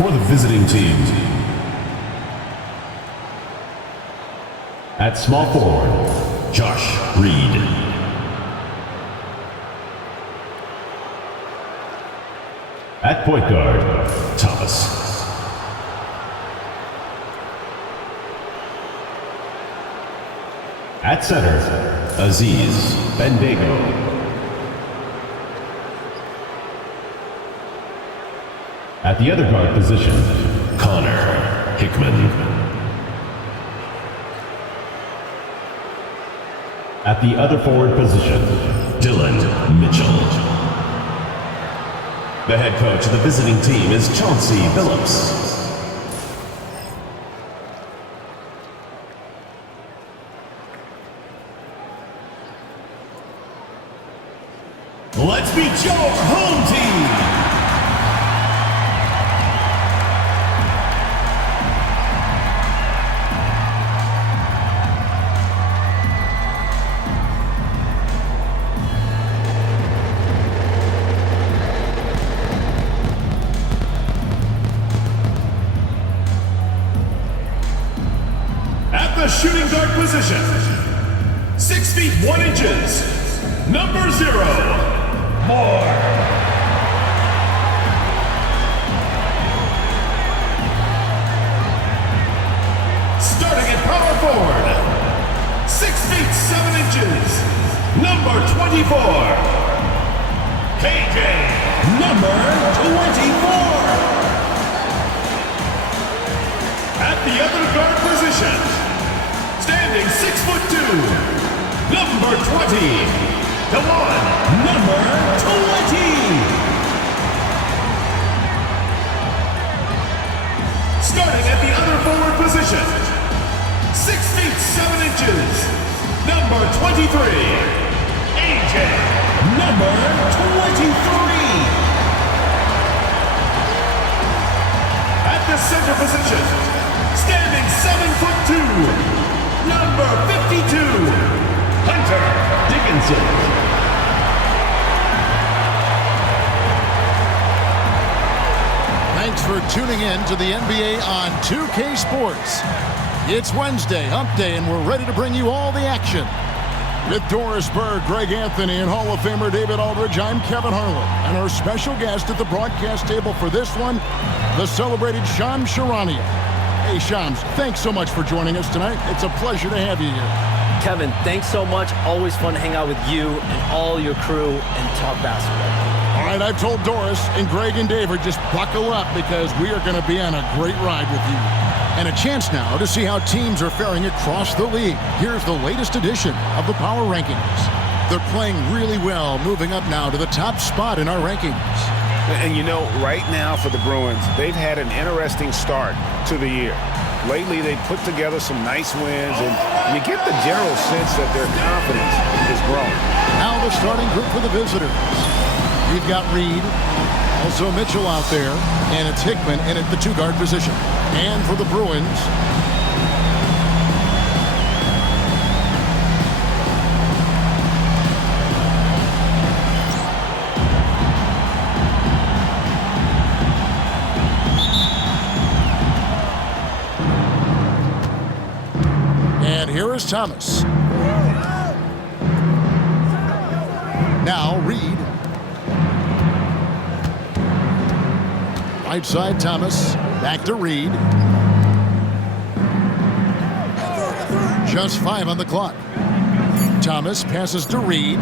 for the visiting team. At small forward, Josh Reed. At point guard, Thomas. At center, Aziz Bendago. At the other guard position, Connor Hickman. At the other forward position, Dylan Mitchell. The head coach of the visiting team is Chauncey Phillips. Let's meet your home team. At the shooting guard position, 6 feet 1 inches, number 0. More. Starting at power forward, 6 feet 7 inches, number 24. KJ, number 24. At the other guard position, standing 6'2", number 20. The one, number 20. Starting at the other forward position, 6 feet 7 inches, number 23. AJ, number 23. At the center position, standing 7'2", number 52. Hunter Dickinson. Thanks for tuning in to the NBA on 2K Sports. It's Wednesday, Hump Day, and we're ready to bring you all the action. With Doris Berg, Greg Anthony, and Hall of Famer David Aldridge, I'm Kevin Harlan. And our special guest at the broadcast table for this one, the celebrated Shams Charania. Hey, Shams, thanks so much for joining us tonight. It's a pleasure to have you here. Kevin, thanks so much. Always fun to hang out with you and all your crew and talk basketball. All right, I've told Doris and Greg and David, just buckle up because we are going to be on a great ride with you. And a chance now to see how teams are faring across the league. Here's the latest edition of the Power Rankings. They're playing really well, moving up now to the top spot in our rankings. And you know, right now for the Bruins, they've had an interesting start to the year. Lately, they've put together some nice wins, and you get the general sense that their confidence is growing. Now the starting group for the visitors. We've got Reed, also Mitchell out there, and it's Hickman in at the two-guard position. And for the Bruins, here is Thomas. Now Reed. Right side Thomas. Back to Reed. Just 5 on the clock. Thomas passes to Reed.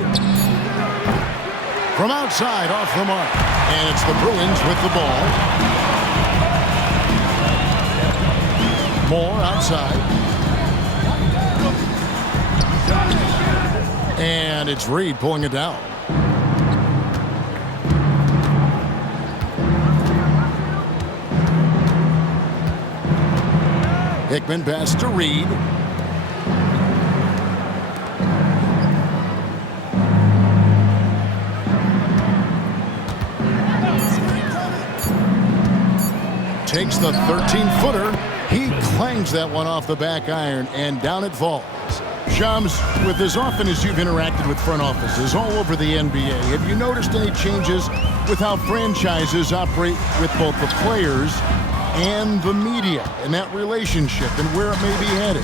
From outside, off the mark. And it's the Bruins with the ball. Moore outside. And it's Reed pulling it down. Hickman pass to Reed. Takes the 13-footer. He clangs that one off the back iron, and down it falls. Shams, with as often as you've interacted with front offices all over the NBA, have you noticed any changes with how franchises operate with both the players and the media and that relationship and where it may be headed?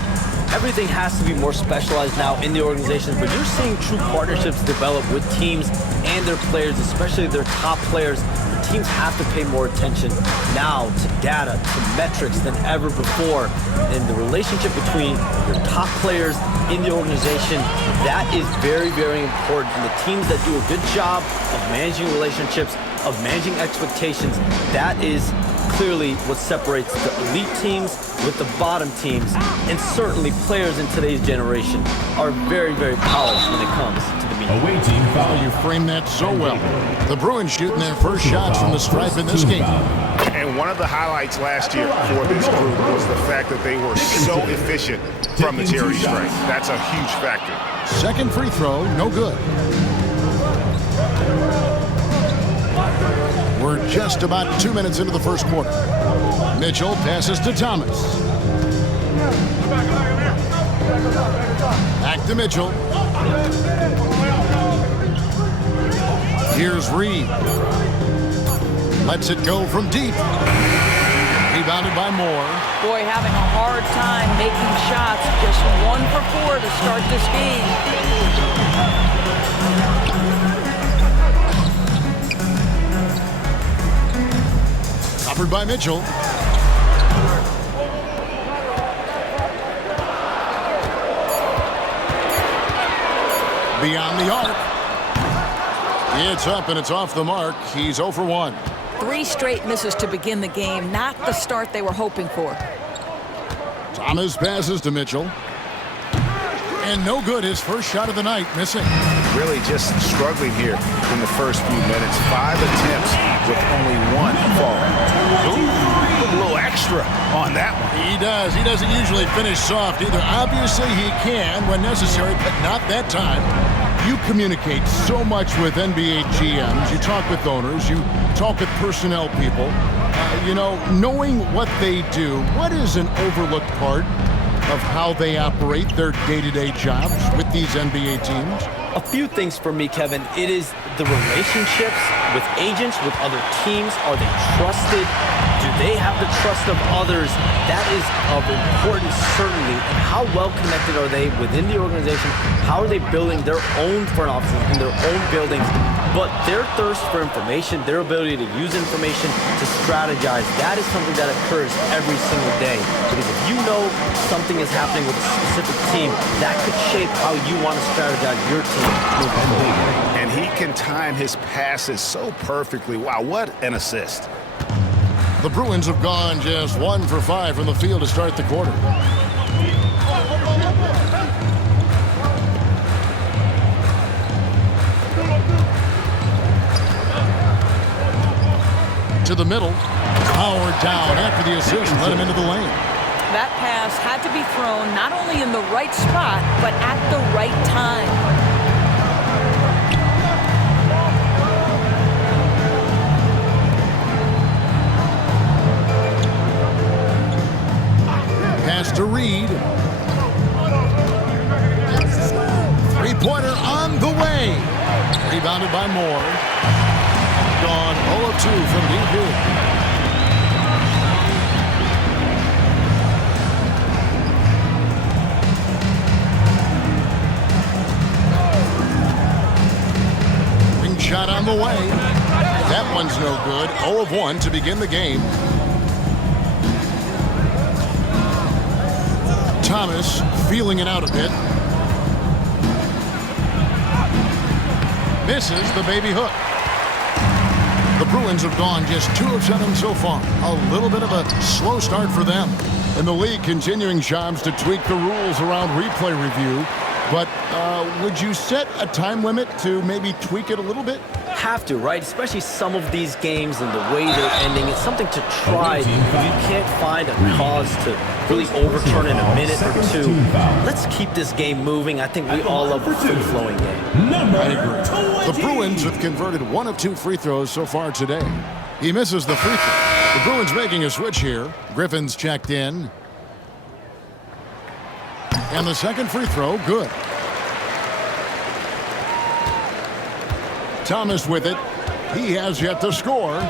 Everything has to be more specialized now in the organizations, but you're seeing true partnerships develop with teams and their players, especially their top players. The teams have to pay more attention now to data, to metrics than ever before. And the relationship between your top players in the organization, that is very, very important. And the teams that do a good job of managing relationships, of managing expectations, that is clearly what separates the elite teams with the bottom teams. And certainly players in today's generation are very, very polished when it comes to the media. Away team foul. You framed that so well. The Bruins shooting their first shots from the stripe in this game. And one of the highlights last year for this group was the fact that they were so efficient from the charity stripe. That's a huge factor. Second free throw, no good. We're just about 2 minutes into the first quarter. Mitchell passes to Thomas. Back to Mitchell. Here's Reed. Lets it go from deep. Rebounded by Moore. Boy, having a hard time making shots. Just 1 for 4 to start this game. Covered by Mitchell. Beyond the arc. It's up and it's off the mark. He's 0 for 1. 3 straight misses to begin the game. Not the start they were hoping for. Thomas passes to Mitchell. And no good. His first shot of the night, missing. Really just struggling here in the first few minutes. 5 attempts with only 1 fall. Ooh, put a little extra on that one. He does. He doesn't usually finish soft either. Obviously, he can when necessary, but not that time. You communicate so much with NBA GMs. You talk with owners. You talk with personnel people. Knowing what they do, what is an overlooked part of how they operate their day-to-day jobs with these NBA teams? A few things for me, Kevin. It is the relationships with agents, with other teams. Are they trusted? Do they have the trust of others? That is of importance, certainly. And how well connected are they within the organization? How are they building their own front offices in their own buildings? But their thirst for information, their ability to use information to strategize, that is something that occurs every single day. Because if you know something is happening with a specific team, that could shape how you want to strategize your team moving forward. And he can time his passes so perfectly. Wow, what an assist. The Bruins have gone just 1 for 5 from the field to start the quarter. To the middle. Howard down after the assist and let him into the lane. That pass had to be thrown not only in the right spot, but at the right time. Pass to Reed. Three-pointer on the way. Rebounded by Moore. Gone 0 of 2 from deep here. Shot on the way. That one's no good. 0 of 1 to begin the game. Thomas feeling it out a bit. Misses the baby hook. The Bruins have gone just 2 of 7 so far. A little bit of a slow start for them. And the league continuing jobs to tweak the rules around replay review. But would you set a time limit to maybe tweak it a little bit? Have to, right? Especially some of these games and the way they're ending. It's something to try. If you can't find a cause to really overturn in a minute or 2, let's keep this game moving. I think we all love a free-flowing game. I agree. The Bruins have converted 1 of 2 free throws so far today. He misses the free throw. The Bruins making a switch here. Griffin's checked in. And the second free throw, good. Thomas with it. He has yet to score.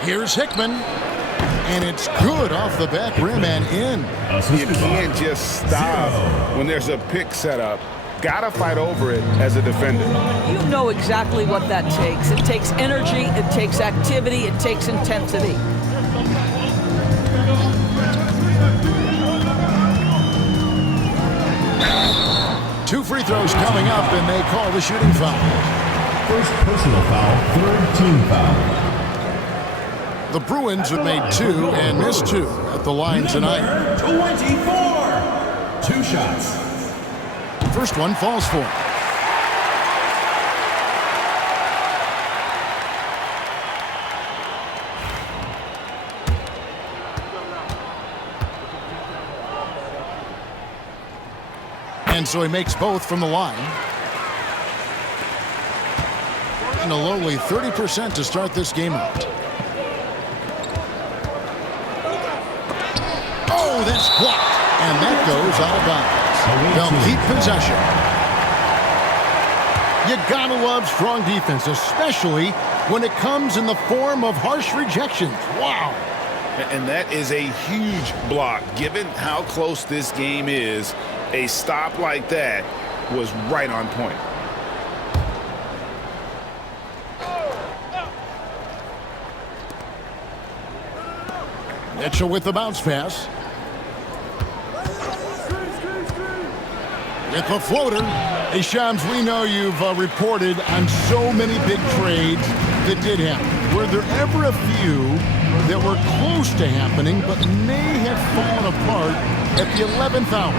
Here's Hickman. And it's good off the back rim and in. You can't just stop when there's a pick set up. Gotta fight over it as a defender. You know exactly what that takes. It takes energy, it takes activity, it takes intensity. Two free throws coming up, and they call the shooting foul. First personal foul, third team foul. The Bruins have made two and missed two at the line tonight. Number 24. 2 shots. First one falls for him. And so he makes both from the line. And a lowly 30% to start this game out. Oh, that's blocked. And that goes out of bounds. They'll keep possession. You gotta love strong defense, especially when it comes in the form of harsh rejections. Wow. And that is a huge block. Given how close this game is, a stop like that was right on point. Mitchell with the bounce pass. With the floater. Hey, Shams, we know you've reported on so many big trades that did happen. Were there ever a few that were close to happening but may have fallen apart at the 11th hour?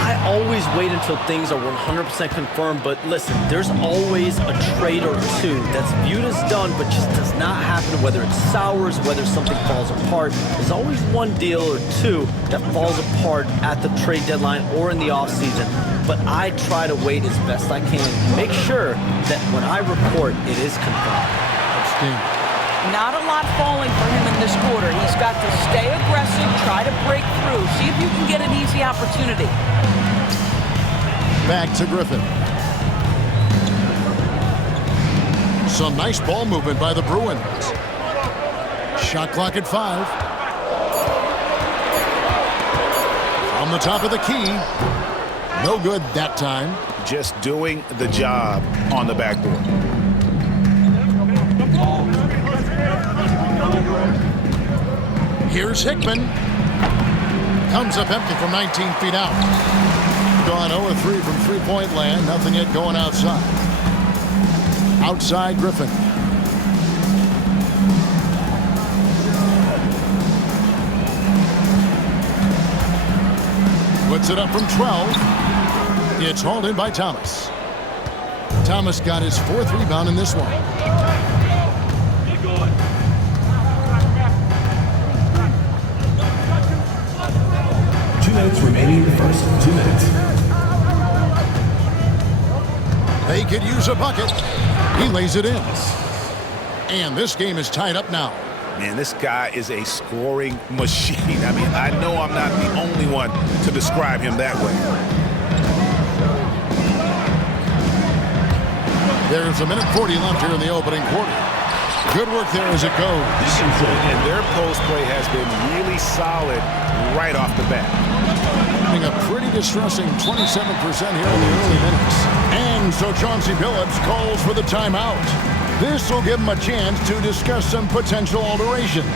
I always wait until things are 100% confirmed, but listen, there's always a trade or two that's viewed as done but just does not happen, whether it sours, whether something falls apart. There's always one deal or two that falls apart at the trade deadline or in the offseason. But I try to wait as best I can, make sure that when I report, it is confirmed. Not a lot falling for him in this quarter. He's got to stay aggressive, try to break through, see if you can get an easy opportunity. Back to Griffin. Some nice ball movement by the Bruins. Shot clock at 5. From the top of the key. No good that time. Just doing the job on the backboard. Here's Hickman. Comes up empty from 19 feet out. Gone 0-3 from three-point land. Nothing yet going outside. Outside Griffin. Puts it up from 12. It's hauled in by Thomas. Thomas got his 4th rebound in this one. Remaining in the first 2 minutes. They could use a bucket. He lays it in. And this game is tied up now. Man, this guy is a scoring machine. I mean, I know I'm not the only one to describe him that way. There's 1:40 left here in the opening quarter. Good work there as it goes. And their post play has been really solid right off the bat. A pretty distressing 27% here in the early minutes. And so Chauncey Billups calls for the timeout. This will give him a chance to discuss some potential alterations.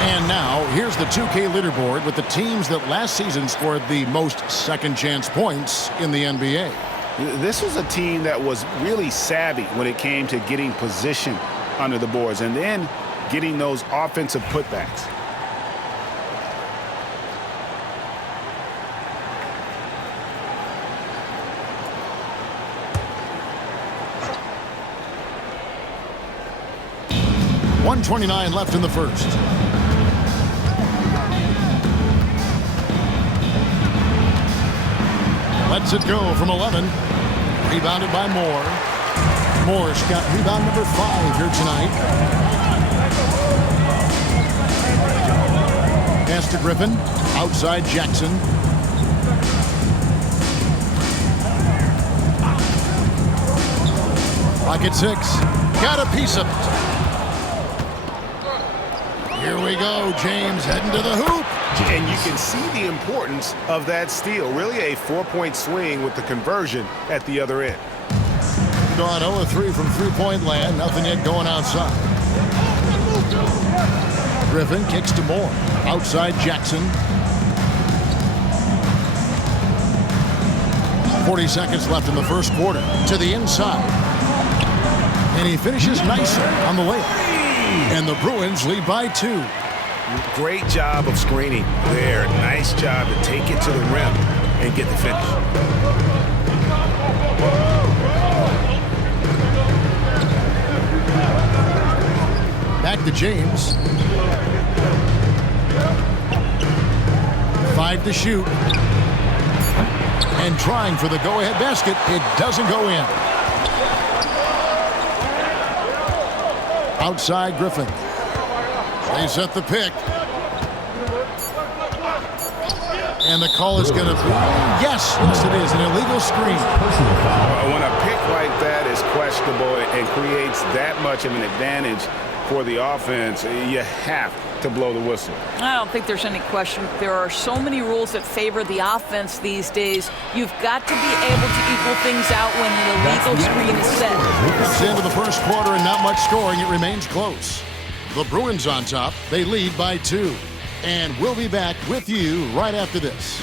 And now, here's the 2K leaderboard with the teams that last season scored the most second-chance points in the NBA. This was a team that was really savvy when it came to getting position under the boards and then getting those offensive putbacks. .129 left in the first. Lets it go from 11. Rebounded by Moore. Moore's got rebound number 5 here tonight. Pass to Griffin. Outside Jackson. Pocket 6. Got a piece of it. Here we go. James heading to the hoop. And you can see the importance of that steal. Really a 4-point swing with the conversion at the other end. Gone 0-3 from three-point land. Nothing yet going outside. Griffin kicks to Moore. Outside Jackson. 40 seconds left in the first quarter. To the inside. And he finishes nicely on the layup. And the Bruins lead by 2. Great job of screening there. Nice job to take it to the rim and get the finish. Back to James. 5 to shoot. And trying for the go-ahead basket. It doesn't go in. Outside Griffin. They set the pick. And the call is going to be, yes, it is, an illegal screen. When a pick like that is questionable and creates that much of an advantage for the offense, you have to blow the whistle. I don't think there's any question. There are so many rules that favor the offense these days. You've got to be able to equal things out when an illegal screen is set. It's the end of the first quarter and not much scoring. It remains close. The Bruins on top. They lead by 2. And we'll be back with you right after this.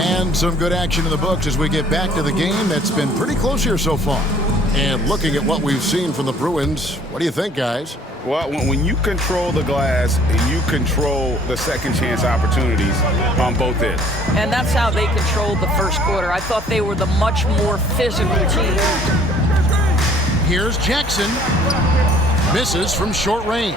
And some good action in the books as we get back to the game that's been pretty close here so far. And looking at what we've seen from the Bruins, what do you think, guys? Well, when you control the glass, you control the second chance opportunities on both ends. And that's how they controlled the first quarter. I thought they were the much more physical team. Here's Jackson. Misses from short range.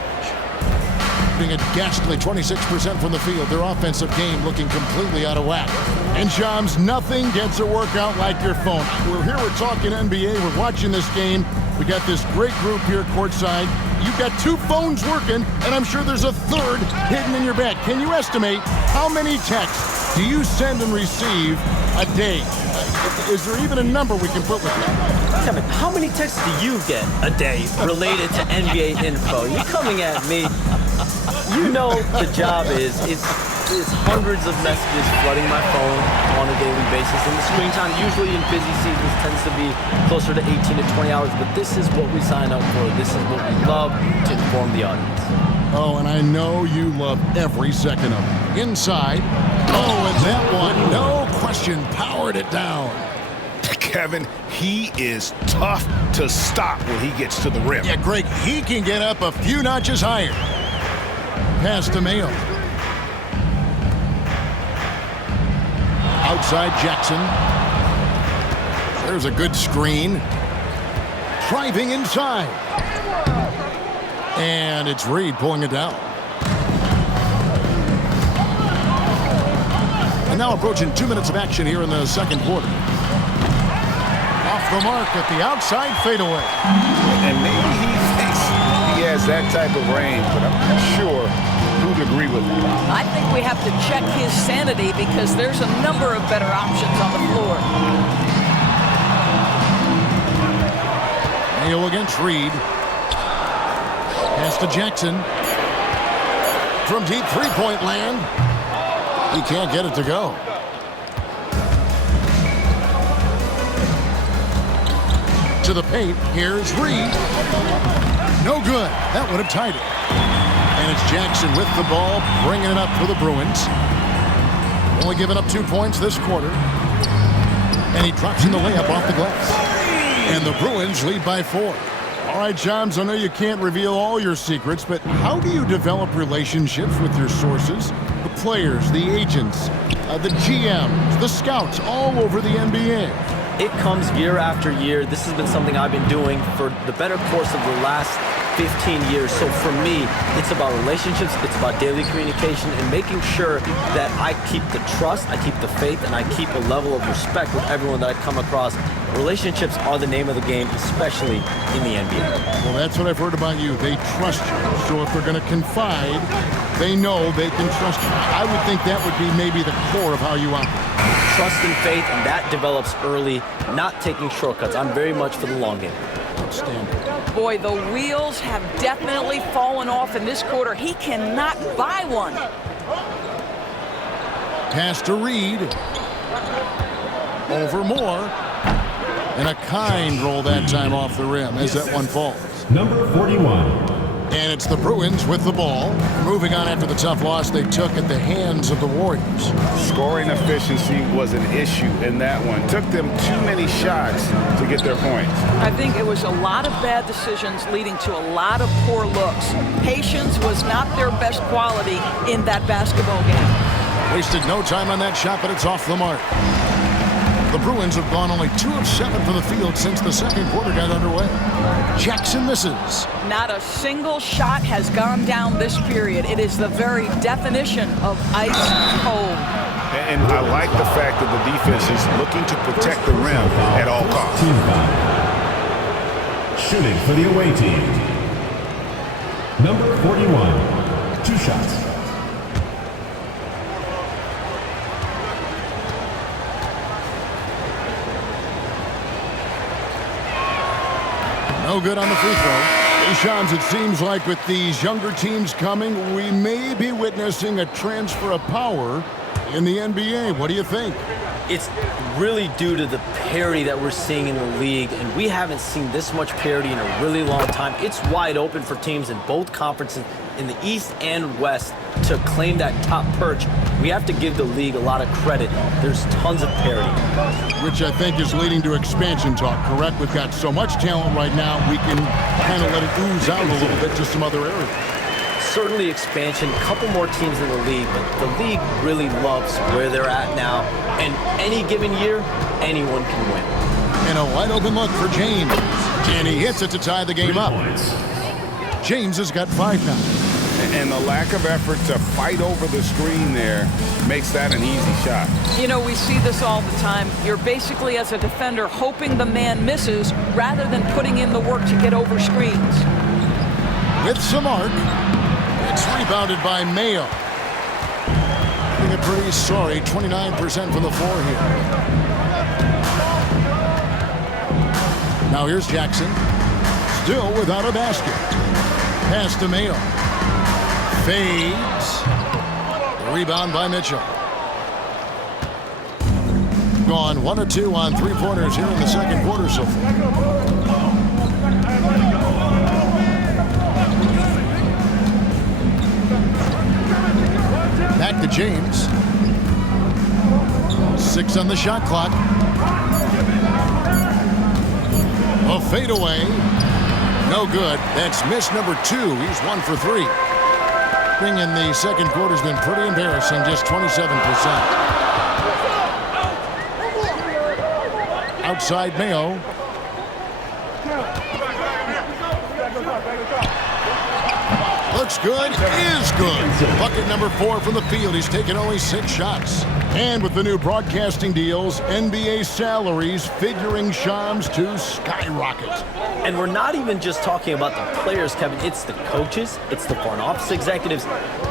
Being a ghastly 26% from the field. Their offensive game looking completely out of whack. And Shams, nothing gets a workout like your phone. We're here, we're talking NBA, we're watching this game. We got this great group here courtside. You've got 2 phones working, and I'm sure there's a third hidden in your bag. Can you estimate how many texts do you send and receive a day? Is there even a number we can put with that? Kevin, how many texts do you get a day related to NBA info? You're coming at me. You know the job is hundreds of messages flooding my phone on a daily basis. And the screen time usually in busy seasons tends to be closer to 18 to 20 hours. But this is what we sign up for. This is what we love to inform the audience. Oh, and I know you love every second of it. Inside. Oh, and that one, no question, powered it down. Kevin, he is tough to stop when he gets to the rim. Yeah, Greg, he can get up a few notches higher. Pass to Mayo. Outside Jackson. There's a good screen. Driving inside. And it's Reed pulling it down. And now approaching 2 minutes of action here in the second quarter. Off the mark at the outside fadeaway. And maybe he thinks he has that type of range, but I'm not sure who'd agree with him. I think we have to check his sanity because there's a number of better options on the floor. Mayo against Reed. Pass to Jackson. From deep three-point land. He can't get it to go. To the paint. Here's Reed. No good. That would have tied it. And it's Jackson with the ball, bringing it up for the Bruins. Only giving up 2 points this quarter. And he drops in the layup off the glass. And the Bruins lead by 4. All right, Shams, I know you can't reveal all your secrets, but how do you develop relationships with your sources? The players, the agents, the GMs, the scouts all over the NBA. It comes year after year. This has been something I've been doing for the better course of the last 15 years. So for me, it's about relationships, it's about daily communication, and making sure that I keep the trust, I keep the faith, and I keep a level of respect with everyone that I come across. Relationships are the name of the game, especially in the NBA. Well, that's what I've heard about you. They trust you. So if they're going to confide, they know they can trust you. I would think that would be maybe the core of how you operate. Trust and faith, and that develops early, not taking shortcuts. I'm very much for the long game. Outstanding. Boy, the wheels have definitely fallen off in this quarter. He cannot buy one. Pass to Reed. Over Moore. And a kind roll that time off the rim as that one falls. Number 41. And it's the Bruins with the ball. Moving on after the tough loss they took at the hands of the Warriors. Scoring efficiency was an issue in that one. Took them too many shots to get their points. I think it was a lot of bad decisions leading to a lot of poor looks. Patience was not their best quality in that basketball game. Wasted no time on that shot, but it's off the mark. The Bruins have gone only 2 of 7 from the field since the second quarter got underway. Jackson misses. Not a single shot has gone down this period. It is the very definition of ice cold. And I like the fact that the defense is looking to protect the rim at all costs. Team foul. Shooting for the away team. Number 41. 2 shots. No good on the free throw. Hey, Shams, it seems like with these younger teams coming, we may be witnessing a transfer of power in the NBA. What do you think? It's really due to the parity that we're seeing in the league, and we haven't seen this much parity in a really long time. It's wide open for teams in both conferences, in the East and West, to claim that top perch. We have to give the league a lot of credit. There's tons of parity. Which I think is leading to expansion talk, correct? We've got so much talent right now, we can kind of let it ooze out a little bit to some other areas. Certainly expansion, a couple more teams in the league, but the league really loves where they're at now. And any given year, anyone can win. And a wide open look for James. And he hits it to tie the game up. James has got 5 now. And the lack of effort to fight over the screen there makes that an easy shot. You know, we see this all the time. You're basically, as a defender, hoping the man misses rather than putting in the work to get over screens. With some arc, it's rebounded by Mayo. Looking pretty sorry, 29% from the floor here. Now here's Jackson, still without a basket. Pass to Mayo. Fades. Rebound by Mitchell. Gone 1 of 2 on 3-pointers here in the second quarter so far. Back to James. 6 on the shot clock. A fadeaway. No good. That's miss number 2. He's 1 for 3. In the second quarter has been pretty embarrassing, just 27%. Outside Mayo. Looks good, is good. Bucket number 4 from the field. He's taken only 6 shots. And with the new broadcasting deals, NBA salaries figuring Shams to skyrocket. And we're not even just talking about the players, Kevin. It's the coaches. It's the front office executives.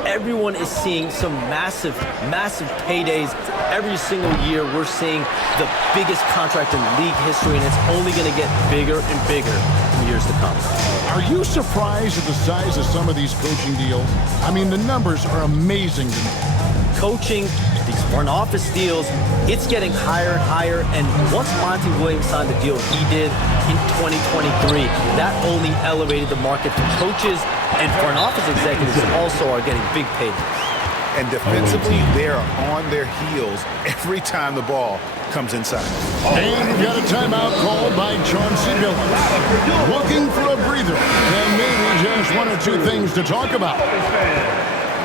Everyone is seeing some massive, massive paydays. Every single year, we're seeing the biggest contract in league history, and it's only going to get bigger and bigger in years to come. Are you surprised at the size of some of these coaching deals? I mean, the numbers are amazing to me. Coaching, these front office deals, it's getting higher and higher. And once Monty Williams signed the deal he did in 2023, that only elevated the market for coaches, and front office executives also are getting big paydays. And defensively, they're on their heels every time the ball comes inside. And we've got a timeout called by Chauncey Billups. Looking for a breather, and maybe just 1 or 2 things to talk about.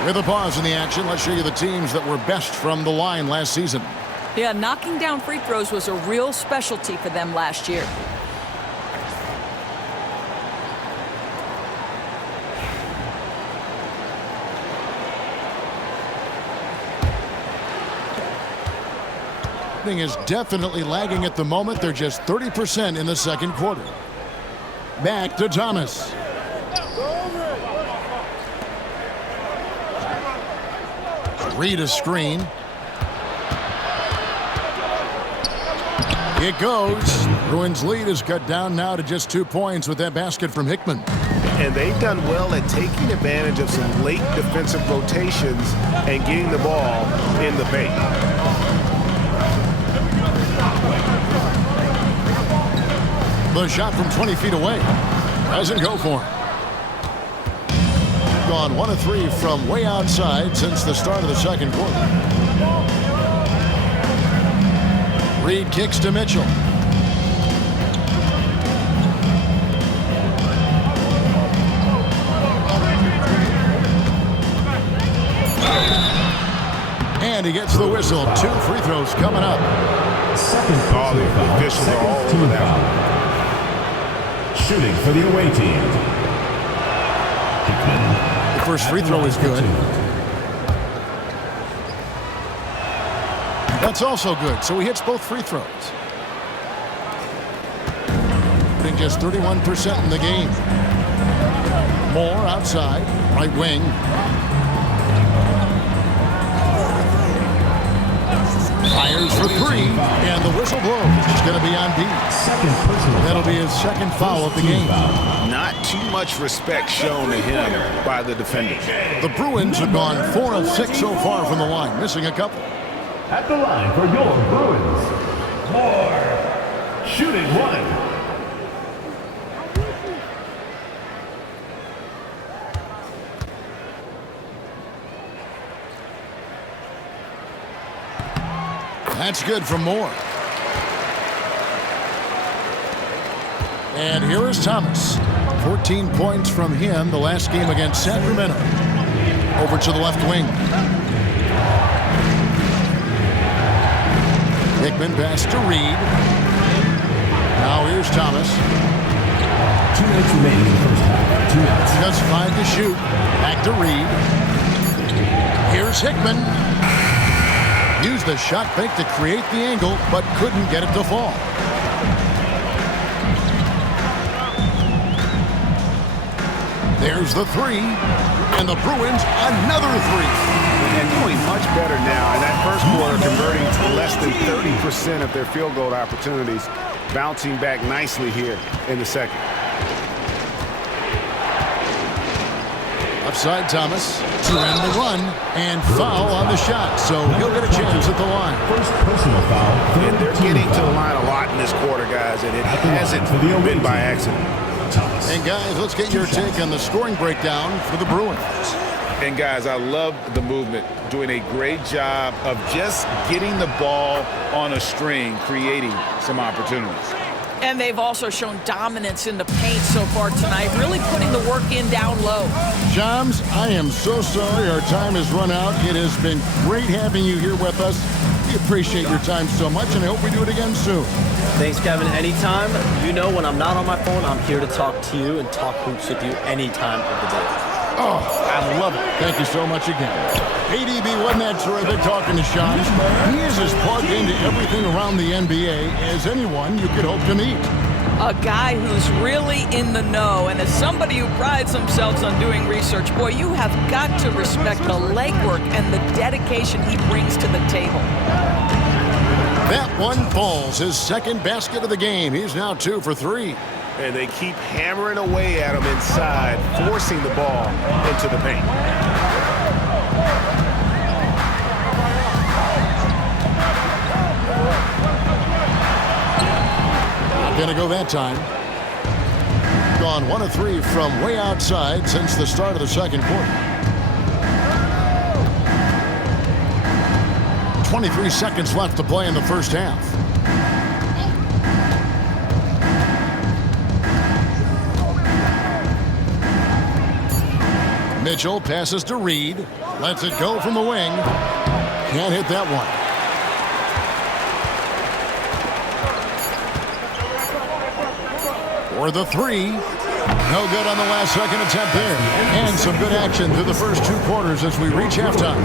With a pause in the action, let's show you the teams that were best from the line last season. Yeah, knocking down free throws was a real specialty for them last year. shooting is definitely lagging at the moment. They're just 30% in the second quarter. Back to Thomas. Read a screen. It goes. Bruins lead is cut down now to just 2 points with that basket from Hickman. And they've done well at taking advantage of some late defensive rotations and getting the ball in the paint. The shot from 20 feet away. Doesn't go for him. Gone 1 of 3 from way outside since the start of the second quarter. Reed kicks to Mitchell. And he gets the whistle. 2 free throws coming up. Second personal foul. Officials are all Second over team that. foul. Shooting for the away team. Hickman. The first free throw is good. That's also good, so he hits both free throws. Putting just 31% in the game. Moore outside, right wing. Fires for 3, and the whistle blows. He's going to be on beat. Second personal That'll be his second foul of the game. Not too much respect shown to him by the defenders. The Bruins have gone 4 of 6 so far from the line, missing a couple. At the line for your Bruins, Moore. Shooting 1. That's good for Moore. And here is Thomas. 14 points from him the last game against Sacramento. Over to the left wing. Hickman pass to Reed. Now here's Thomas. 2 minutes remaining in the first half. 2 minutes. Just 5 to shoot. Back to Reed. Here's Hickman. Used the shot fake to create the angle, but couldn't get it to fall. There's the 3. And the Bruins, another 3. And doing much better now. In that first quarter, converting to less than 30% of their field goal opportunities. Bouncing back nicely here in the second. Offside Thomas to end the run and foul on the shot, so he'll get a chance at the line. First personal foul. And they're getting to the line a lot in this quarter, guys, and it hasn't been by accident. Thomas. And guys, let's get your take on the scoring breakdown for the Bruins. And guys, I love the movement, doing a great job of just getting the ball on a string, creating some opportunities. And they've also shown dominance in the paint so far tonight, really putting the work in down low. Shams, I am so sorry our time has run out. It has been great having you here with us. We appreciate your time so much, and I hope we do it again soon. Thanks, Kevin. Anytime. You know when I'm not on my phone, I'm here to talk to you and talk hoops with you any time of the day. Oh, I love it. Thank you so much again. ADB, wasn't that terrific talking to Shams? He is as plugged into everything around the NBA as anyone you could hope to meet. A guy who's really in the know, and as somebody who prides themselves on doing research, boy, you have got to respect the legwork and the dedication he brings to the table. That one falls, his second basket of the game. He's now 2 for 3. And they keep hammering away at him inside, forcing the ball into the paint. Not gonna go that time. Gone 1 of 3 from way outside since the start of the second quarter. 23 seconds left to play in the first half. Mitchell passes to Reed. Lets it go from the wing. Can't hit that one. For the 3. No good on the last second attempt there. And some good action through the first 2 quarters as we reach halftime.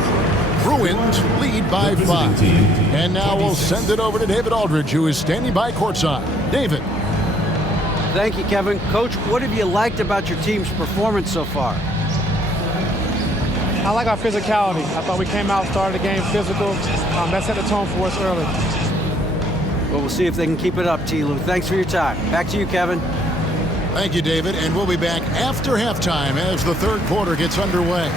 Bruins lead by 5. And now we'll send it over to David Aldridge, who is standing by courtside. David. Thank you, Kevin. Coach, what have you liked about your team's performance so far? I like our physicality. I thought we came out, started the game physical. That set the tone for us early. Well, we'll see if they can keep it up, T-Lou. Thanks for your time. Back to you, Kevin. Thank you, David. And we'll be back after halftime as the third quarter gets underway.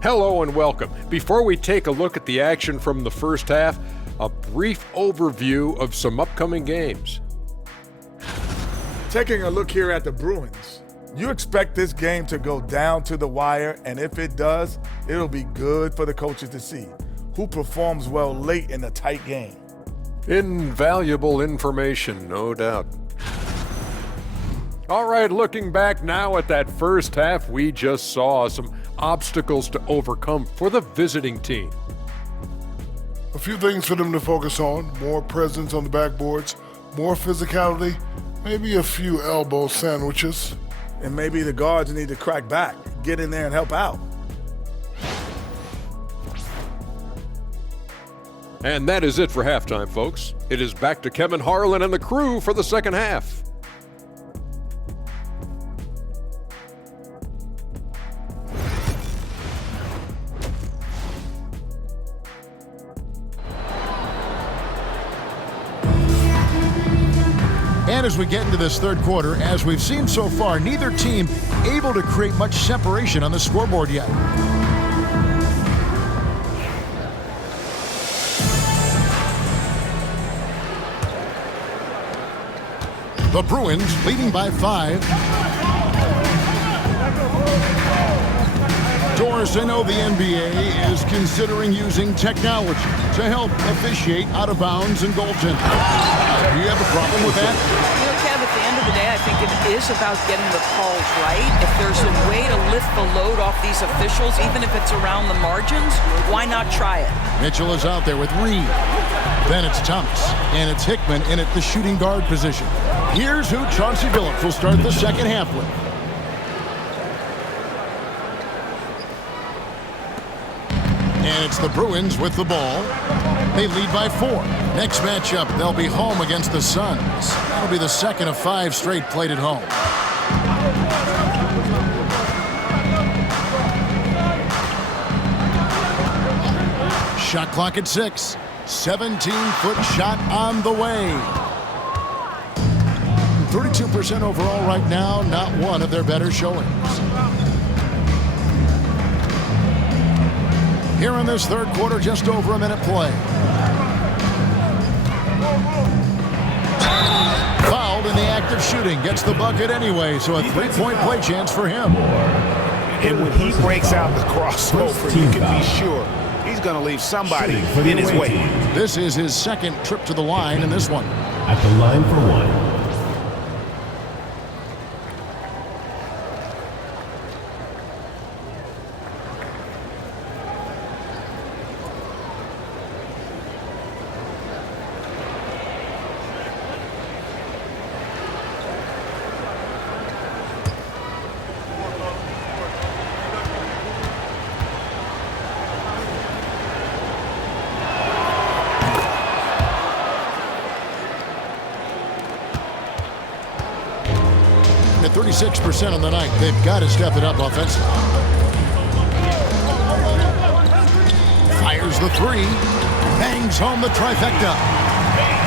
Hello and welcome. Before we take a look at the action from the first half, a brief overview of some upcoming games. Taking a look here at the Bruins, you expect this game to go down to the wire, and if it does, it'll be good for the coaches to see who performs well late in a tight game. Invaluable information, no doubt. All right, looking back now at that first half, we just saw some obstacles to overcome for the visiting team. A few things for them to focus on: more presence on the backboards, more physicality, maybe a few elbow sandwiches. And maybe the guards need to crack back, get in there and help out. And that is it for halftime, folks. It is back to Kevin Harlan and the crew for the second half. And as we get into this third quarter, as we've seen so far, neither team able to create much separation on the scoreboard yet. The Bruins leading by 5. Doris, I know the NBA is considering using technology to help officiate out of bounds and goaltending. Do you have a problem with that? You know, Kev, at the end of the day, I think it is about getting the calls right. If there's a way to lift the load off these officials, even if it's around the margins, why not try it? Mitchell is out there with Reed. Then it's Thomas, and it's Hickman in at the shooting guard position. Here's who Chauncey Billups will start the second half with. And it's the Bruins with the ball. They lead by 4. Next matchup, they'll be home against the Suns. That'll be the second of 5 straight played at home. Shot clock at 6. 17-foot shot on the way. 32% overall right now, not one of their better showings. Here in this third quarter, just over a minute play. Fouled in the act of shooting. Gets the bucket anyway, so a 3-point play chance for him. And when he breaks out the crossover, you can be sure he's going to leave somebody in his way. This is his second trip to the line in this one. At the line for 1. At 36% on the night, they've got to step it up offensively. Fires the 3, bangs home the trifecta.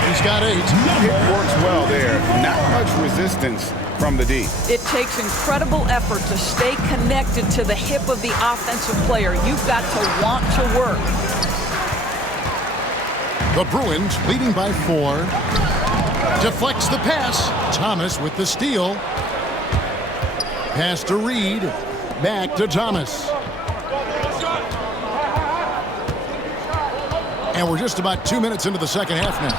He's got 8. It works well there. Not much resistance from the D. It takes incredible effort to stay connected to the hip of the offensive player. You've got to want to work. The Bruins leading by 4. Deflects the pass. Thomas with the steal. Pass to Reed. Back to Thomas. And we're just about 2 minutes into the second half now.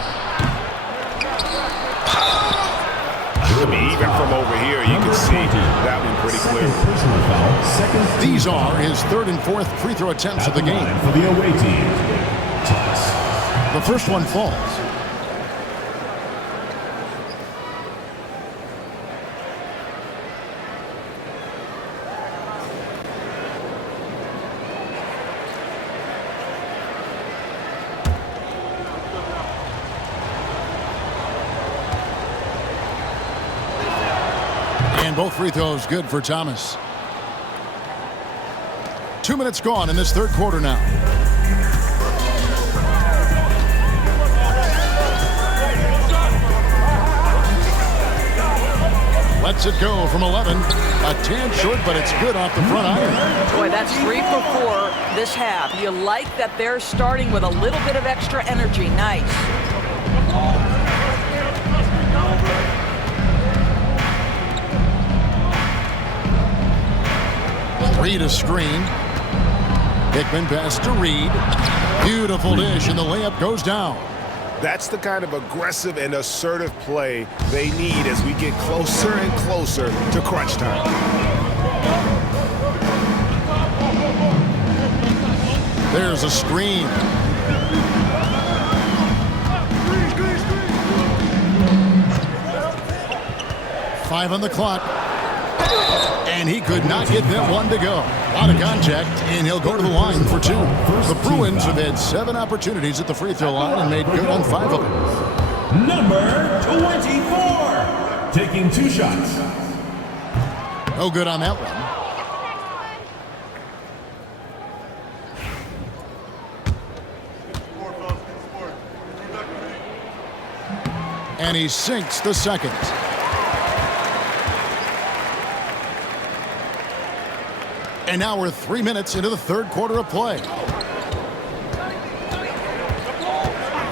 I mean, even from over here, you can see that one pretty clearly. These are his third and fourth free throw attempts of the game. For the away team, toss. The first one falls. And both free throws good for Thomas. 2 minutes gone in this third quarter now. Lets it go from 11. A tad short, but it's good off the front iron. Boy, that's 3 for 4 this half. You like that they're starting with a little bit of extra energy. Nice. Reed a screen. Hickman pass to Reed. Beautiful dish, and the layup goes down. That's the kind of aggressive and assertive play they need as we get closer and closer to crunch time. There's a screen. Five on the clock. And he could not get that one to go. A lot of contact, and he'll go to the line for 2. The Bruins have had 7 opportunities at the free throw line and made good on 5 of them. Number 24, taking 2 shots. No good on that one. And he sinks the second. And now we're 3 minutes into the third quarter of play.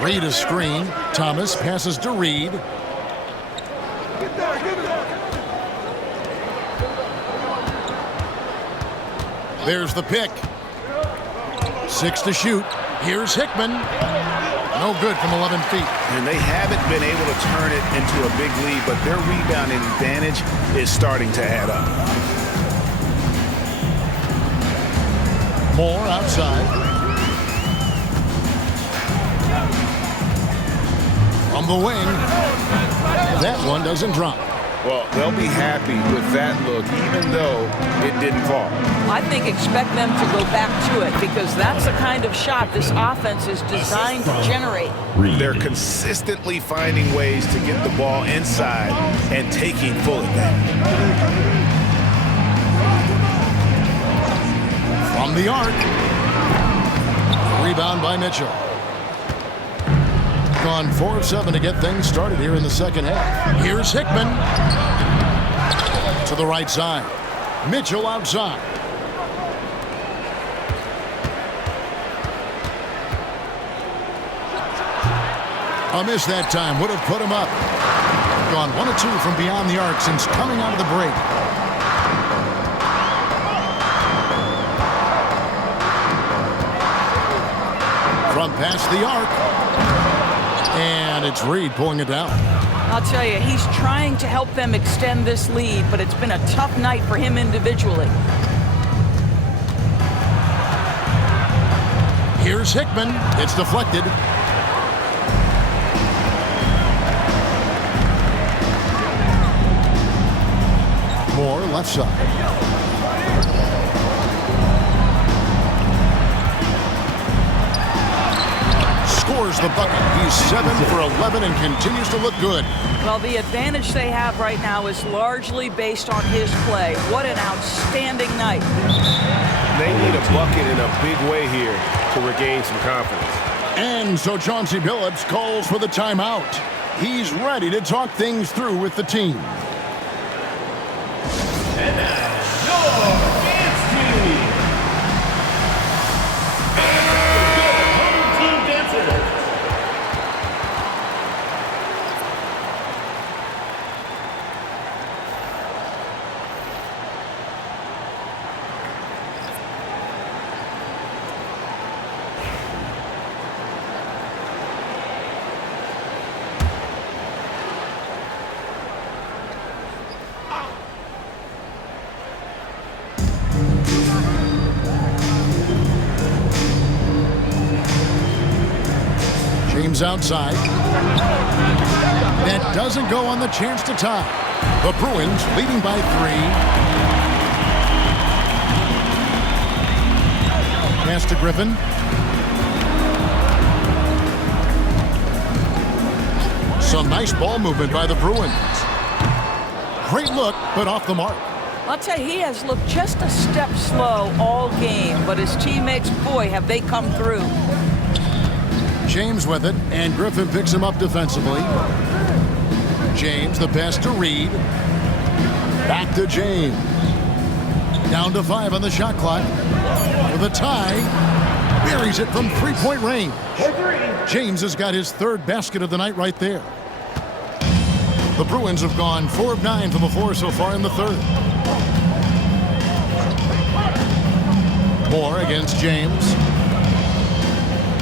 Reed a screen. Thomas passes to Reed. There's the pick. 6 to shoot. Here's Hickman. No good from 11 feet. And they haven't been able to turn it into a big lead, but their rebounding advantage is starting to add up. Moore outside. From the wing. That one doesn't drop. Well, they'll be happy with that look, even though it didn't fall. I think expect them to go back to it because that's the kind of shot this offense is designed to generate. They're consistently finding ways to get the ball inside and taking full advantage. From the arc. Rebound by Mitchell. Gone 4 of 7 to get things started here in the second half. Here's Hickman. To the right side. Mitchell outside. A miss that time would have put him up. Gone 1 of 2 from beyond the arc since coming out of the break. From past the arc. And it's Reed pulling it down. I'll tell you, he's trying to help them extend this lead, but it's been a tough night for him individually. Here's Hickman. It's deflected. Moore left side. Scores the bucket. He's 7 for 11 and continues to look good. Well, the advantage they have right now is largely based on his play. What an outstanding night. They need a bucket in a big way here to regain some confidence. And so Chauncey Billups calls for the timeout. He's ready to talk things through with the team. And now, your dance team. Home team dancers. James outside. That doesn't go on the chance to tie. The Bruins leading by 3. Pass to Griffin. Some nice ball movement by the Bruins. Great look, but off the mark. I'll tell you, he has looked just a step slow all game, but his teammates, boy, have they come through. James with it, and Griffin picks him up defensively. James, the pass to Reed. Back to James. Down to 5 on the shot clock. With a tie, buries it from three-point range. James has got his 3rd basket of the night right there. The Bruins have gone 4 of 9 from the floor so far in the 3rd. Moore against James.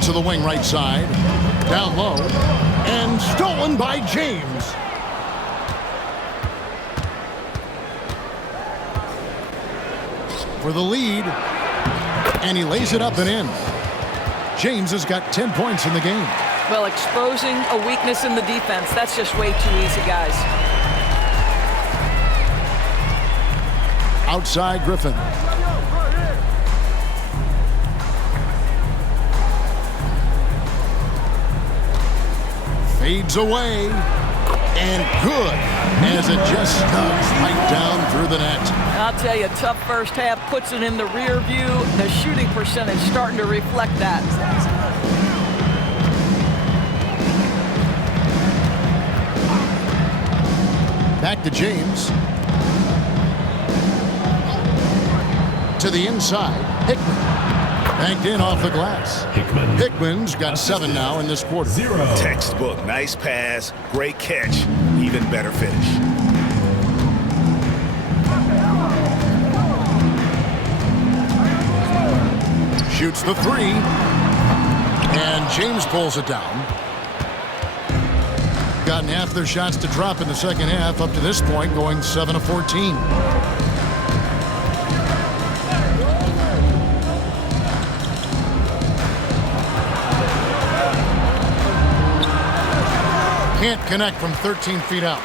To the wing right side. Down low. And stolen by James. For the lead. And he lays it up and in. James has got 10 points in the game. Well, exposing a weakness in the defense, that's just way too easy, guys. Outside Griffin. Fades away. And good. As it just stugs right down through the net. I'll tell you, tough first half, puts it in the rear view. The shooting percentage starting to reflect that. Back to James. To the inside. Hickman. Banked in off the glass. Hickman's got 7 now in this quarter. 0. Textbook. Nice pass. Great catch. Even better finish. Shoots the 3. And James pulls it down. Gotten half their shots to drop in the second half up to this point, going 7 of 14. Can't connect from 13 feet out.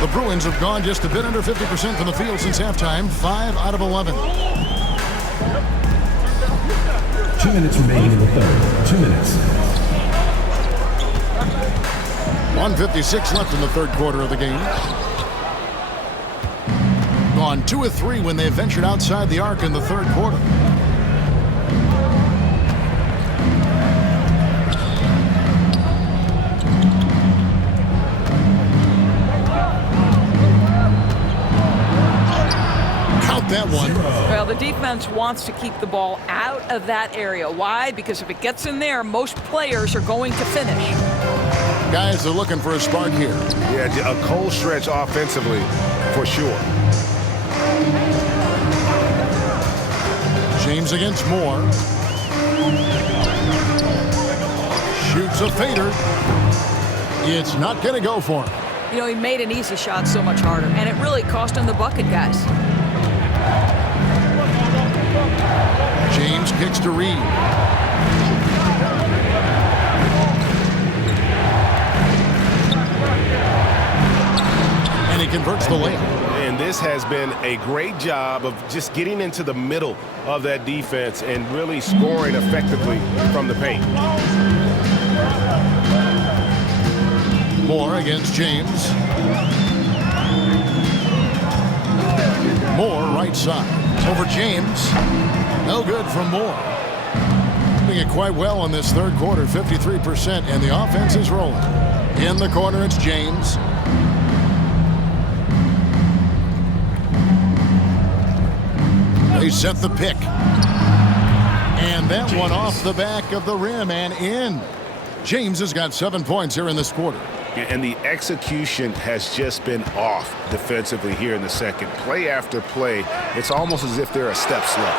The Bruins have gone just a bit under 50% from the field since halftime, 5 out of 11. 2 minutes remaining in the 3rd. 2 minutes. 1:56 left in the 3rd quarter of the game. Gone 2 of 3 when they ventured outside the arc in the 3rd quarter. Count that one. Well, the defense wants to keep the ball out of that area. Why? Because if it gets in there, most players are going to finish. Guys are looking for a spark here. Yeah, a cold stretch offensively, for sure. James against Moore. Shoots a fader. It's not going to go for him. You know, he made an easy shot so much harder, and it really cost him the bucket, guys. James kicks to Reed. And he converts the layup. And this has been a great job of just getting into the middle of that defense and really scoring effectively from the paint. Moore against James. Moore right side. Over James. No good from Moore. Doing it quite well in this 3rd quarter, 53%, and the offense is rolling. In the corner, it's James. They set the pick. And that one off the back of the rim and in. James has got 7 points here in this quarter. And the execution has just been off defensively here in the second. Play after play, it's almost as if they're a step slow.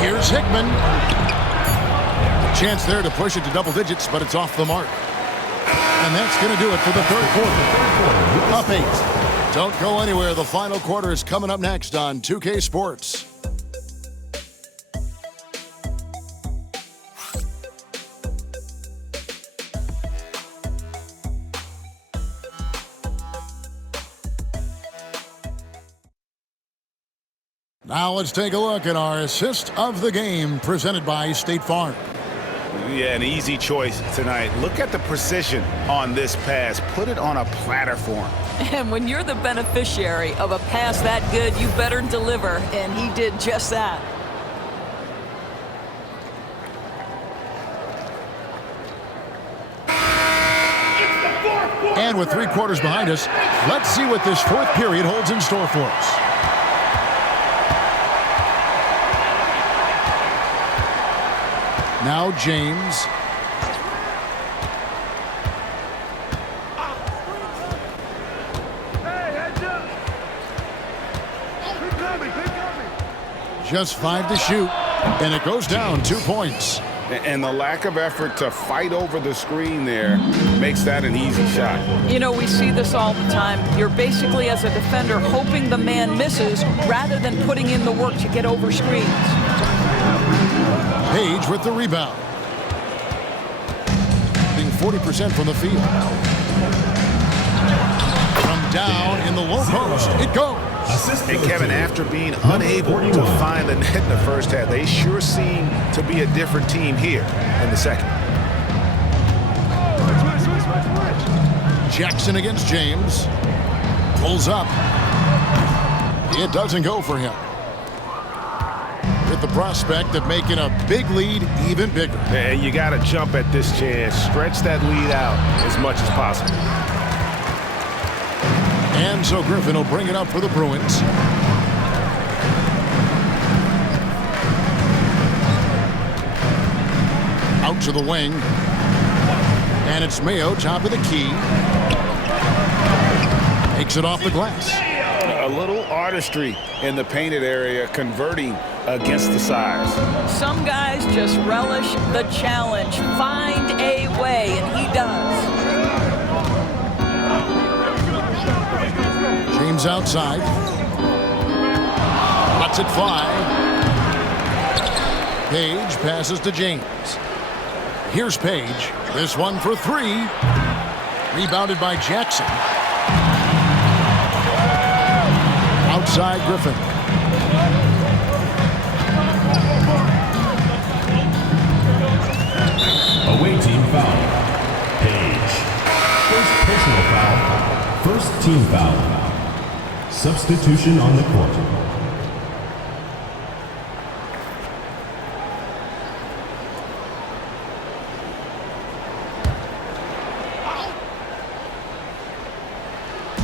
Here's Hickman. Chance there to push it to double digits, but it's off the mark. And that's going to do it for the 3rd quarter. Up 8. Don't go anywhere. The final quarter is coming up next on 2K Sports. Now let's take a look at our assist of the game presented by State Farm. Yeah, an easy choice tonight. Look at the precision on this pass. Put it on a platter form. And when you're the beneficiary of a pass that good, you better deliver, and he did just that. And with 3 quarters behind us, let's see what this 4th period holds in store for us. Now James. Just 5 to shoot, and it goes down 2 points. And the lack of effort to fight over the screen there makes that an easy shot. You know, we see this all the time. You're basically, as a defender, hoping the man misses rather than putting in the work to get over screens. Page with the rebound. Being 40% from the field. From down in the low post, it goes. And Kevin, after being unable to find the net in the first half, they sure seem to be a different team here in the second. Jackson against James. Pulls up. It doesn't go for him. With the prospect of making a big lead even bigger. And you got to jump at this chance. Stretch that lead out as much as possible. And so Griffin will bring it up for the Bruins. Out to the wing. And it's Mayo, top of the key. Takes it off the glass. A little artistry in the painted area, converting against the size. Some guys just relish the challenge. Find a way, and he does. James outside. Lets it fly. Page passes to James. Here's Page. This one for 3. Rebounded by Jackson. Outside Griffin. Away team foul. Page. First personal foul. First team foul. Substitution on the court.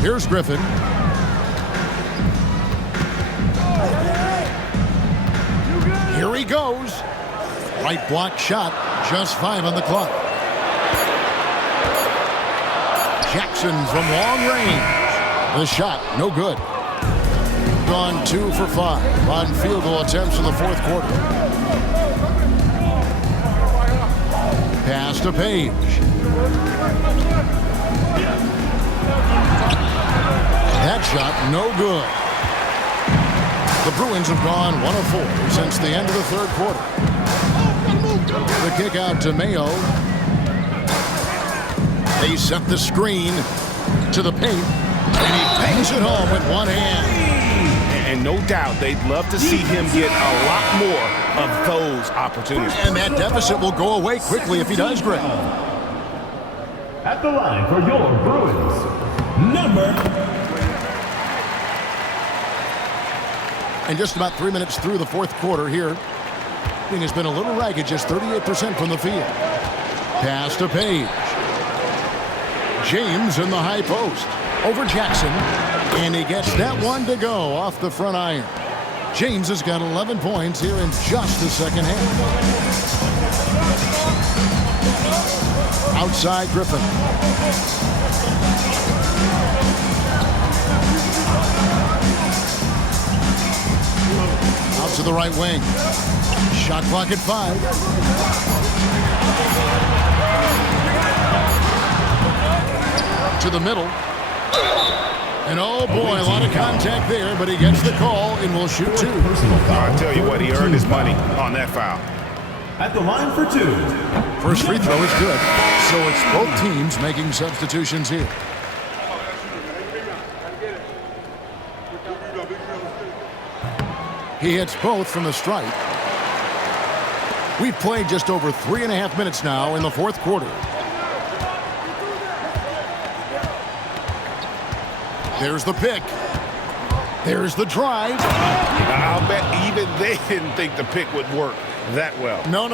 Here's Griffin. Here he goes. Right block shot. Just 5 on the clock. Jackson from long range. The shot, no good. Gone 2 for 5 on field goal attempts in the 4th quarter. Pass to Page. That shot, no good. The Bruins have gone 1 of 4 since the end of the 3rd quarter. The kick out to Mayo. They set the screen to the paint. And he bangs it home with one hand. And no doubt they'd love to see him get a lot more of those opportunities. And that deficit will go away quickly if he does, Greg. At the line for your Bruins, number. And just about 3 minutes through the 4th quarter here. Thing has been a little ragged, just 38% from the field. Pass to Page. James in the high post. Over Jackson, and he gets that one to go off the front iron. James has got 11 points here in just the second half. Outside Griffin. Out to the right wing. Shot clock at 5. To the middle. And oh boy, a lot of contact there, but he gets the call and will shoot 2. I'll tell you what, he earned his money on that foul. At the line for 2. First free throw is good. So it's both teams making substitutions here. He hits both from the stripe. We've played just over 3.5 minutes now in the fourth quarter. There's the pick. There's the drive. I'll bet even they didn't think the pick would work that well. No.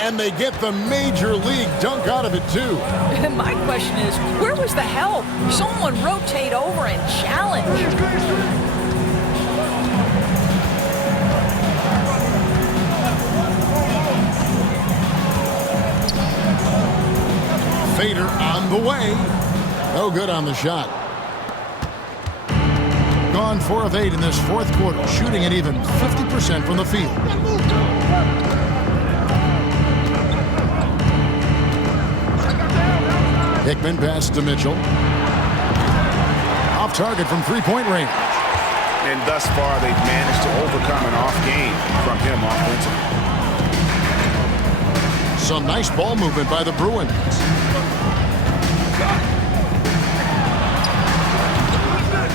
And they get the major league dunk out of it, too. My question is, where was the help? Someone rotate over and challenge. Fader on the way. No good on the shot. Gone 4 of 8 in this fourth quarter, shooting at even 50% from the field. Hickman passes to Mitchell. Off target from three-point range. And thus far, they've managed to overcome an off game from him offensively. Some nice ball movement by the Bruins.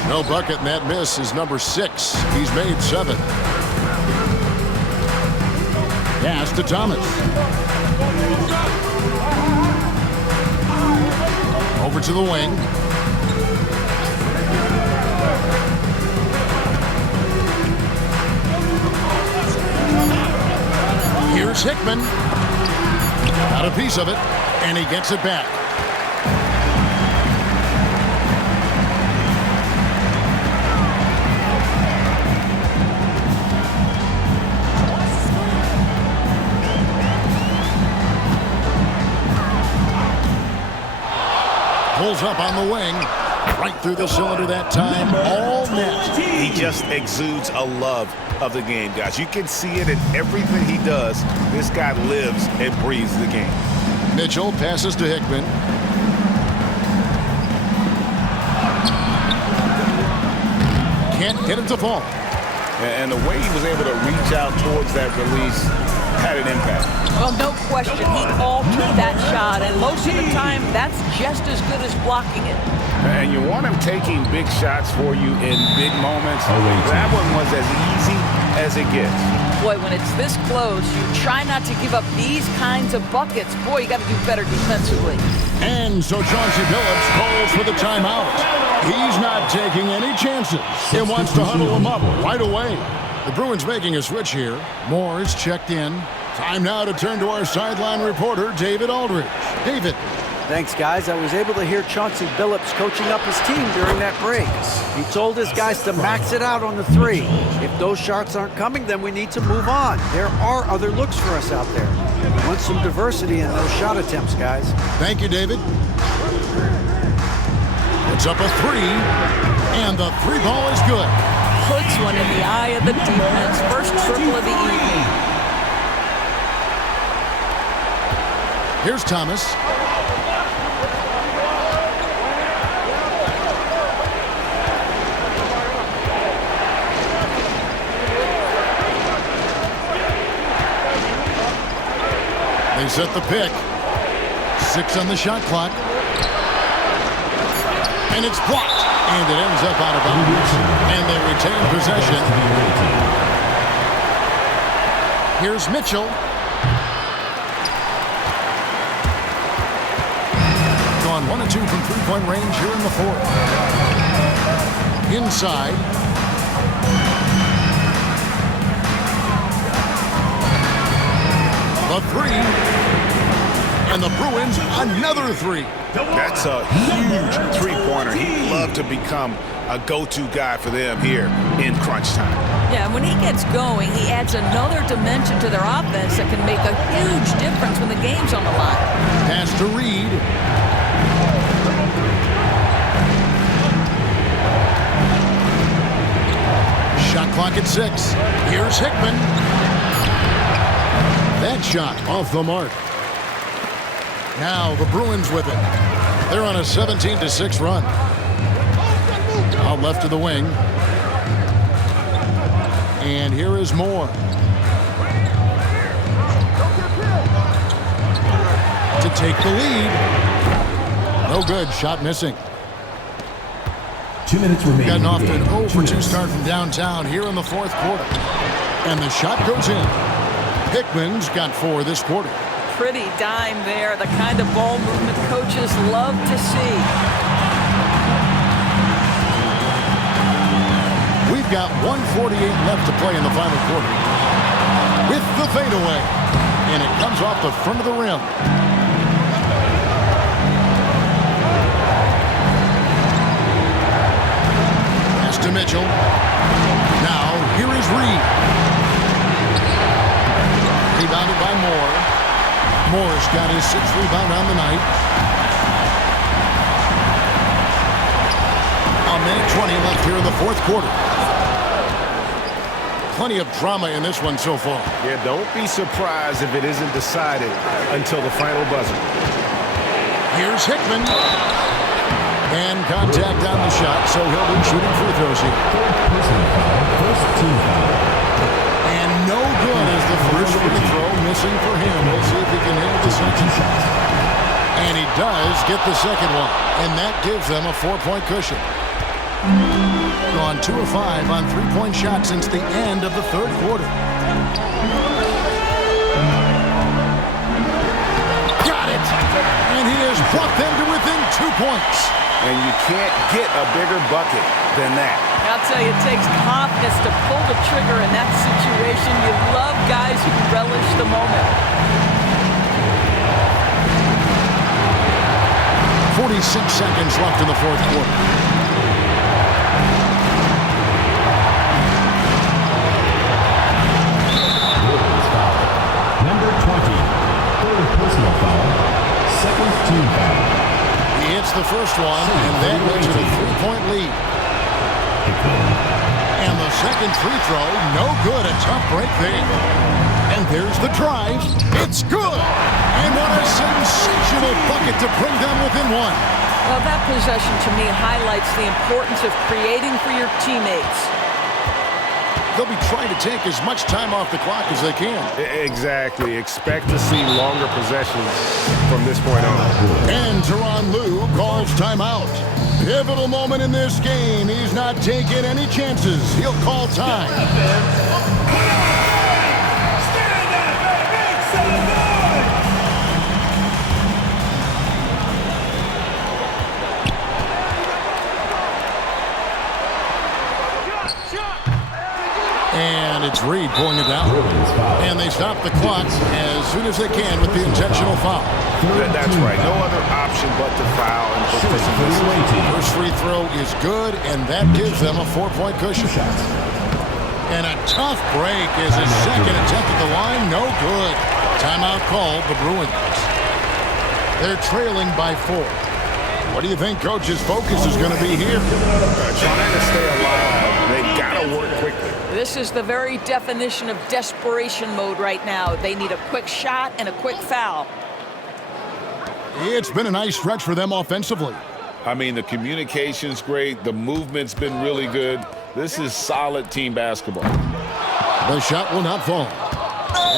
No bucket, and that miss is number 6. He's made 7. Pass to Thomas. Over to the wing. Here's Hickman. Got a piece of it, and he gets it back. Pulls up on the wing. Right through the cylinder that time. All net. He just exudes a love of the game, guys. You can see it in everything he does. This guy lives and breathes the game. Mitchell passes to Hickman. Can't get it to fall. And the way he was able to reach out towards that release had an impact. Well, no question. He altered that shot, and most of the time, that's just as good as blocking it. And you want him taking big shots for you in big moments. That one was as easy as it gets. Boy, when it's this close, you try not to give up these kinds of buckets. Boy, you got to do better defensively. And so Chauncey Billups calls for the timeout. He's not taking any chances. He wants to huddle him up right away. The Bruins making a switch here. Moore's checked in. Time now to turn to our sideline reporter, David Aldridge. David. Thanks, guys. I was able to hear Chauncey Billups coaching up his team during that break. He told his guys to max it out on the 3. If those shots aren't coming, then we need to move on. There are other looks for us out there. We want some diversity in those shot attempts, guys. Thank you, David. It's up a 3, and the 3 ball is good. Puts one in the eye of the defense. First triple of the evening. Here's Thomas. They set the pick. 6 on the shot clock. And it's blocked. And it ends up out of bounds. And they retain possession. Here's Mitchell. Gone 1 of 2 from three-point range here in the fourth. Inside. The 3. And the Bruins another 3. That's a huge three-pointer. He'd love to become a go-to guy for them here in crunch time. Yeah, when he gets going, he adds another dimension to their offense that can make a huge difference when the game's on the line. Pass to Reed. Shot clock at 6. Here's Hickman. That shot off the mark. Now the Bruins with it. They're on a 17-6 run. Out left to the wing. And here is Moore. To take the lead. No good. Shot missing. 2 minutes remaining. Gotten off to an 0 for 2 start from downtown here in the fourth quarter. And the shot goes in. Hickman's got 4 this quarter. Pretty dime there, the kind of ball movement coaches love to see. We've got 1:48 left to play in the final quarter. With the fadeaway. And it comes off the front of the rim. Pass to Mitchell. Now, here is Reed. Rebounded by Moore. Moore's got his 6th rebound on the night. A minute 20 left here in the 4th quarter. Plenty of drama in this one so far. Yeah, don't be surprised if it isn't decided until the final buzzer. Here's Hickman. And contact on the shot, so he'll be shooting free throws here. First team foul. And no good as the first free throw missing for him. We'll see if he can hit the second shot. And he does get the second one. And that gives them a 4-point cushion. Gone 2 of 5 on 3-point shots since the end of the 3rd quarter. Got it! And he has brought them to within 2 points. And you can't get a bigger bucket than that. I'll tell you, it takes confidence to pull the trigger in that situation. You love guys who relish the moment. 46 seconds left in the 4th quarter. Number 20. Third personal foul. Second team foul. He hits the first one, and that makes it a 3-point lead. And the second free throw, no good. A tough break there. And there's the drive. It's good. And what a sensational bucket to bring them within 1. Well, that possession to me highlights the importance of creating for your teammates. They'll be trying to take as much time off the clock as they can. Exactly. Expect to see longer possessions from this point on. And Tyronn Lue calls timeout. Pivotal moment in this game. He's not taking any chances. He'll call time. And it's Reed pulling it down. And they stop the clock as soon as they can with the intentional foul. That's right. No other option but to foul. And first free throw is good, and that gives them a 4-point cushion. And a tough break is his second attempt at the line. No good. Timeout called the Bruins. They're trailing by 4. What do you think Coach's focus is going to be here? Trying to stay alive. They've got to work quickly. This is the very definition of desperation mode right now. They need a quick shot and a quick foul. It's been a nice stretch for them offensively. I mean, the communication's great. The movement's been really good. This is solid team basketball. The shot will not fall.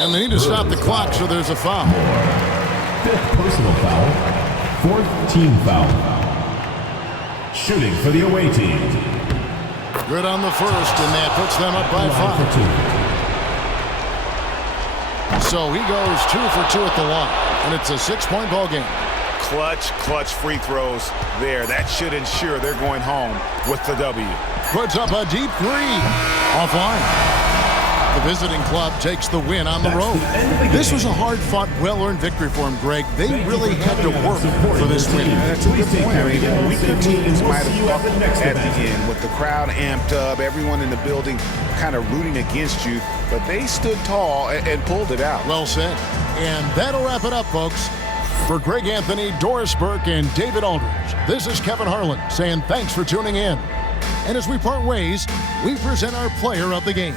And they need to stop the clock, so there's a foul. 5th personal foul. 4th team foul. Shooting for the away team. Good on the first, and that puts them up by 5. So he goes 2 for 2 at the line, and it's a 6-point ball game. Clutch free throws there. That should ensure they're going home with the W. Puts up a deep 3. Offline. The visiting club takes the win on the road. This was a hard-fought, well-earned victory for him, Greg. They really had to work for this win. That's a good point. I mean, weaker teams might have buckled at the end with the crowd amped up, everyone in the building kind of rooting against you, but they stood tall and pulled it out. Well said. And that'll wrap it up, folks. For Greg Anthony, Doris Burke, and David Aldridge, this is Kevin Harlan saying thanks for tuning in. And as we part ways, we present our player of the game.